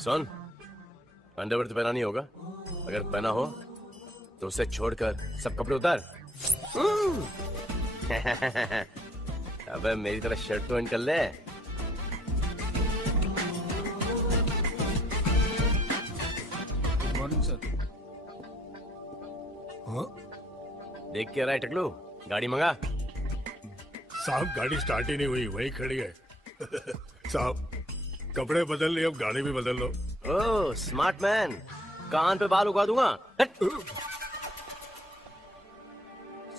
सुन, underwear तो पहना नहीं होगा। अगर पहना हो तो उसे छोड़कर सब कपड़े उतार। अबे मेरी तरह शर्ट तो इन कर ले। Morning sir. हाँ? देख के रहा है टकलू, गाड़ी मंगा। साहब गाड़ी स्टार्ट ही नहीं हुई, वही खड़ी है। साहब कपड़े बदल लिए, अब गाड़ी भी बदल लो। ओह स्मार्ट मैन, कान पे बाल उगा दूंगा।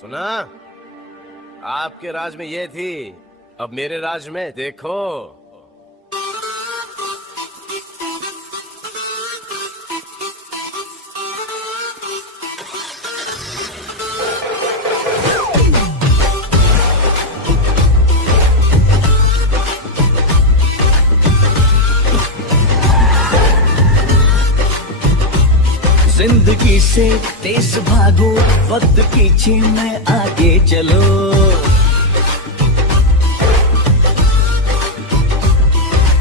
सुना, आपके राज में ये थी, अब मेरे राज में देखो। जिंदगी से तेज भागो, वक्त पीछे में आगे चलो।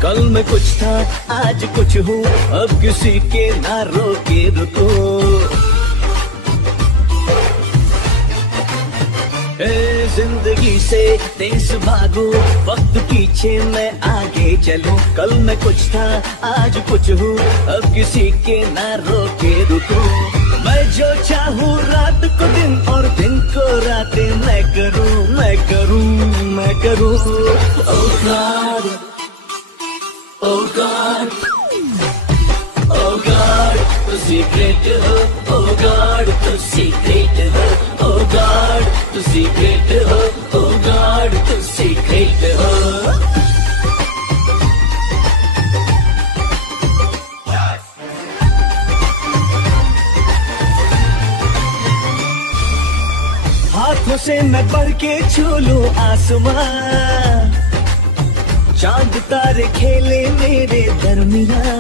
कल में कुछ था, आज कुछ हूँ, अब किसी के ना रोके रुको। जिंदगी से तेज भागो, वक्त पीछे में आगे चलो। कल में कुछ था, आज कुछ हूँ, अब किसी के ना रोके रुको। मैं जो चाहूँ रात को दिन और दिन को रातें मैं करूँ, मैं करूँ, मैं करूँ। Oh God, oh God, oh God, तो सीक्रेट हो। Oh God, तो सीक्रेट हो। Oh God, तो सीक्रेट हो। Oh God, तो सीक्रेट हो। हाथों से मैं बढ़ के छू लूं आसमां, चांद तारे खेले मेरे दरमियां।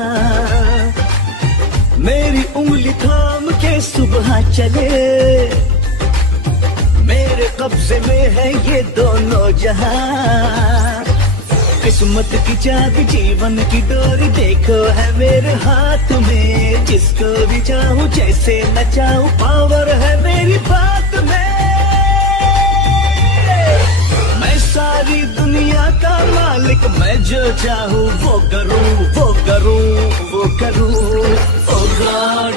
मेरी उंगली थाम के सुबह चले, मेरे कब्जे में है ये दोनों जहां। किस्मत की चाबी, जीवन की डोरी देखो है मेरे हाथ में। जिसको भी चाहूं, जैसे न चाहूं, पावर है मेरी बात में। मैं सारी दुनिया का मालिक, मैं जो चाहूं वो करूं, वो करूं, वो करूं। Oh God,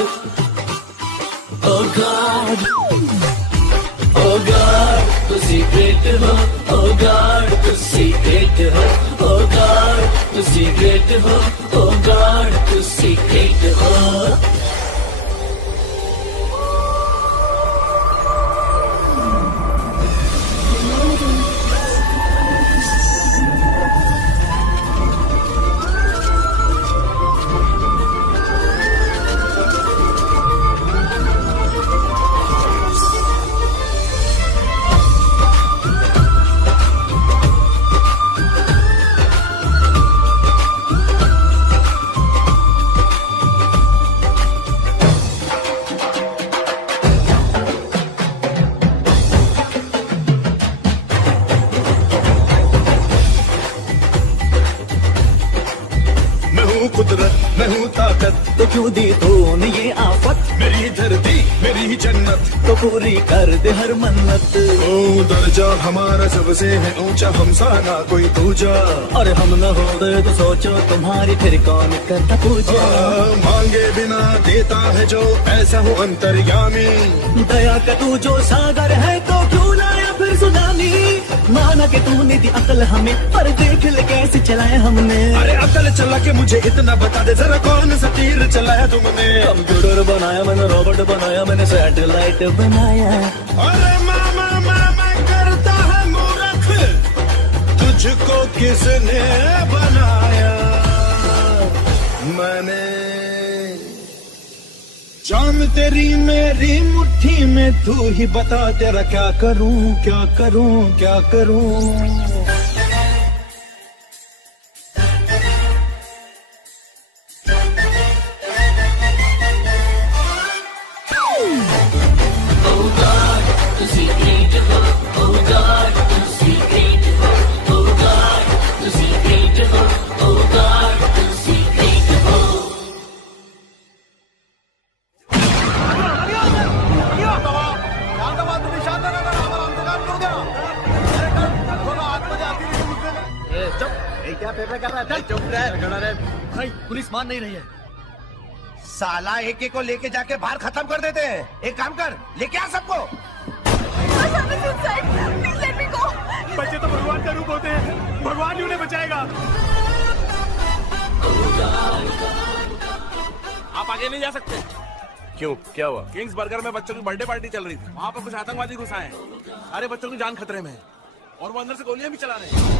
oh God, oh God, तो सीक्रेट हो। Oh God, तो सीक्रेट हो। Oh God, तो सीक्रेट हो। Oh God, तो सीक्रेट हो। मैं हूँ ताकत, तो क्यों दी तूने ये आफत? मेरी धरती मेरी जन्नत, तो पूरी कर दे हर मन्नत। ओ दर्जा हमारा सबसे है ऊंचा, हमसा ना कोई दूजा। और हम न होते तो सोचो तुम्हारी फिर कौन करता पूजा। मांगे बिना देता है जो, ऐसा हूँ अंतर्यामी। दया का तू जो सागर है, तो क्यों लाया फिर सुनामी। माना कि तूने दी अकल हमें, पर देख ले कैसे चलाया हमने। अरे अकल चला के मुझे इतना बता दे जरा, कौन सा तीर चलाया तुमने। कंप्यूटर बनाया मैंने, रोबोट बनाया मैंने, सैटेलाइट बनाया। अरे मामा मामा करता है मूर्ख, तुझको किसने बनाया। मैंने जान तेरी मेरी मुट्ठी में, तू ही बता तेरा क्या करूं, क्या करूं, क्या करूं। भाई, पुलिस मान नहीं रही है। साला एक एक को लेके जाके बाहर खत्म कर देते हैं। एक काम कर, लेके आ सबको। बच्चे तो भगवान का रूप होते हैं, भगवान ही उन्हें बचाएगा। आप आगे नहीं जा सकते। क्यों, क्या हुआ? किंग्स बर्गर में बच्चों की बर्थडे पार्टी चल रही थी, वहाँ पर कुछ आतंकवादी घुस आए हैं। सारे बच्चों की जान खतरे में है और वो अंदर से गोलियां भी चला रहे हैं।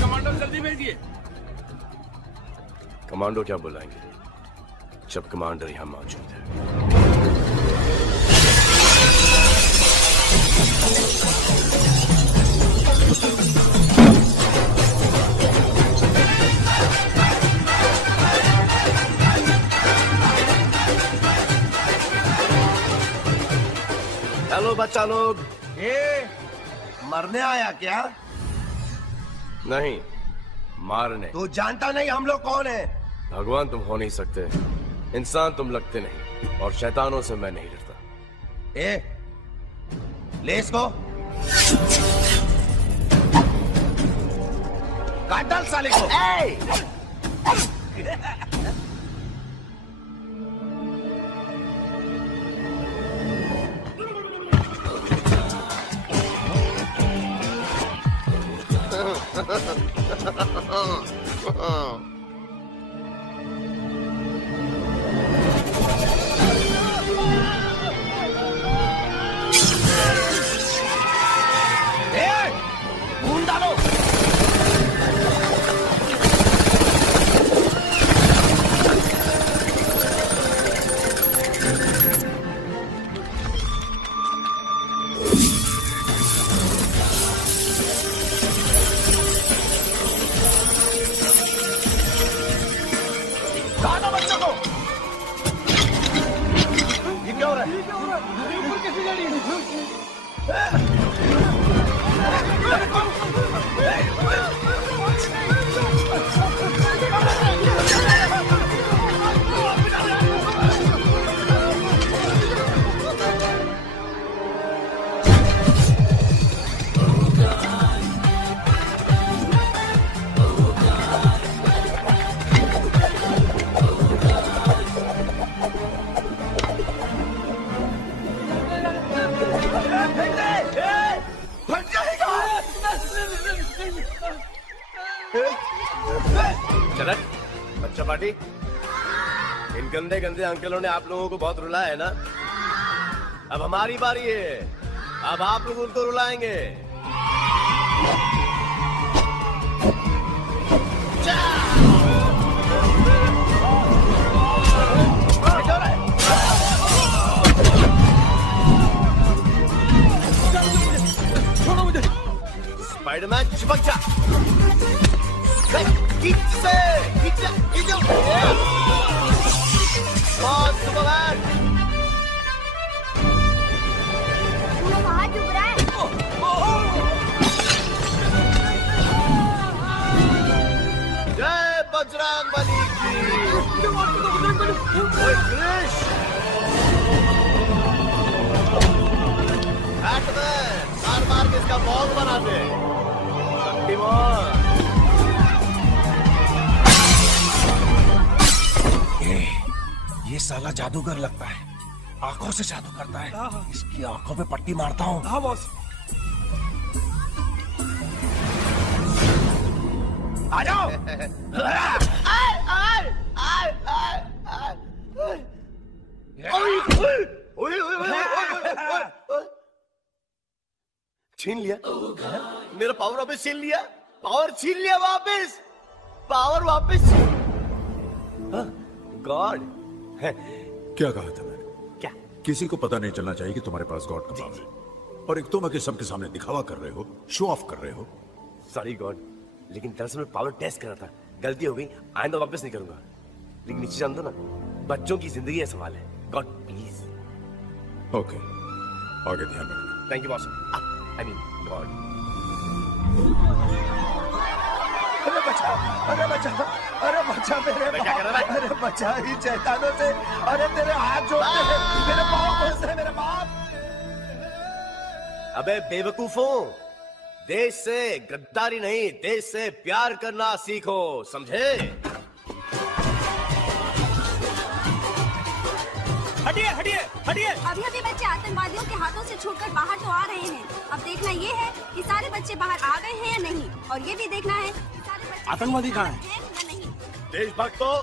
कमांडो जल्दी भेजिए। कमांडो क्या बुलाएंगे जब कमांडर यहाँ मौजूद है। हेलो बच्चा लोग। मरने आया क्या? नहीं, मारने। तू जानता नहीं हम लोग कौन है? भगवान तुम हो नहीं सकते, इंसान तुम लगते नहीं, और शैतानों से मैं नहीं डरता। ले इसको, काट डाल साले को। खून डालो। काटो बच्चों को। ये क्या हो रहा है? ऊपर कैसे जा रही है? चल बच्चा पार्टी। इन गंदे गंदे अंकलों ने आप लोगों को बहुत रुलाया है ना। अब हमारी बारी है, अब आप लोग उनको रुलाएंगे। छोड़ो मुझे। स्पाइडरमैन चिपक जा। खींच से, खींच जा, खींच जा। सुपरमैन। वो वहाँ डूब रहा है। जय बजरंगबली की। ओए कृष, बैटमैन मार मार के इसका बॉल बना दे। शक्तिमान। ये साला जादूगर लगता है, आंखों से जादू करता है। इसकी आंखों पे पट्टी मारता हूँ। हाँ बॉस। आ जाओ। छीन लिया मेरा पावर, वापस छीन लिया। पावर छीन लिया वापस, पावर वापस। गॉड। क्या कहा था मैंने? क्या? किसी को पता नहीं चलना चाहिए कि तुम्हारे पास गॉड का पावर है, और एक तुम आके सबके सामने दिखावा कर रहे हो, शो ऑफ कर रहे हो। सॉरी गॉड, लेकिन दरअसल मैं पावर टेस्ट कर रहा था, गलती हो गई, आइंदा वापस नहीं करूंगा। लेकिन नीचे जान दो ना, बच्चों की जिंदगी का सवाल है। God please. ओके, आगे ध्यान रखना। Thank you boss. I mean God. अरे बचा, अरे बचा, अरे बचा मेरे क्या कर रहा है? अरे बचा ही शैतानों से। अरे तेरे हाथ जोड़ते हैं, मेरे पाँव फंस रहे, मेरे बाप। अबे बेवकूफों, देश से गद्दारी नहीं, देश से प्यार करना सीखो, समझे? हटिए हटिए हटिए। अभी अभी बच्चे आतंकवादियों के हाथों से छूटकर बाहर तो आ रहे हैं। अब देखना ये है कि सारे बच्चे बाहर आ गए हैं या नहीं, और ये भी देखना है कि सारे बच्चे आतंकवादी कहाँ हैं? या नहीं। देशभक्तों,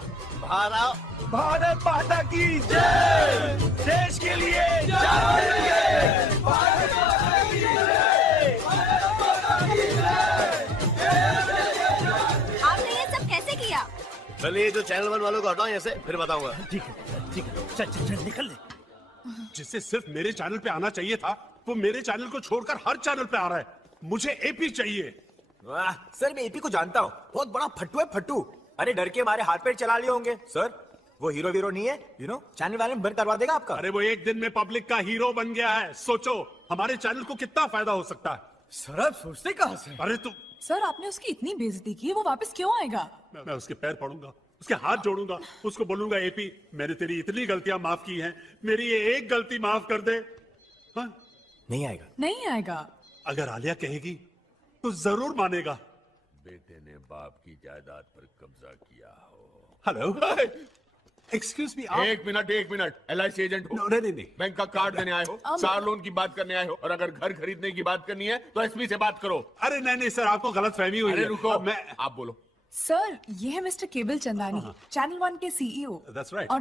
बाहर आओ। भारत माता की जय। देश के लिए जान। भारत माता की जय। आपने ये सब कैसे किया? चलिए जो चैनल 1 वालों को हटाओ यहाँ से, फिर बताऊंगा। ठीक है चल चल चल निकल ले। जिससे सिर्फ मेरे चैनल पे आना चाहिए था, वो मेरे चैनल को छोड़कर हर चैनल पे आ रहा है। मुझे एपी चाहिए। वाह सर, मैं एपी को जानता हूँ, बहुत बड़ा फट्टू है फट्टू। अरे डर के मारे हाथ पैर चला लिए होंगे सर। वो हीरो वीरो नहीं है, चैनल वाले बंद करवा देगा आपका। अरे वो एक दिन में पब्लिक का हीरो बन गया है। सोचो हमारे चैनल को कितना फायदा हो सकता है। सर आप सोचते कहाँ से? अरे तू सर आपने उसकी इतनी बेइज्जती की, वो वापस क्यों आएगा? मैं उसके पैर पड़ूंगा, उसके हाथ जोड़ूंगा, उसको बोलूंगा एपी मैंने तेरी इतनी गलतियां माफ की हैं, मेरी ये एक गलती माफ कर दे। हाँ? नहीं आएगा। नहीं आएगा। अगर आलिया कहेगी तो जरूर मानेगा। बेटे ने बाप की जायदाद पर कब्जा किया हो। Hello excuse me. एक मिनट, LIC एजेंट हो? नहीं। बैंक का कार्ड देने आए हो, कार लोन की बात करने आए हो, और अगर घर खरीदने की बात करनी है तो एसपी से बात करो। अरे नहीं सर, आपको गलत फहमी हुई अरे है। रुको, मैं आप बोलो। सर ये है मिस्टर केबल चंदानी, चैनल 1 के CEO। That's right. और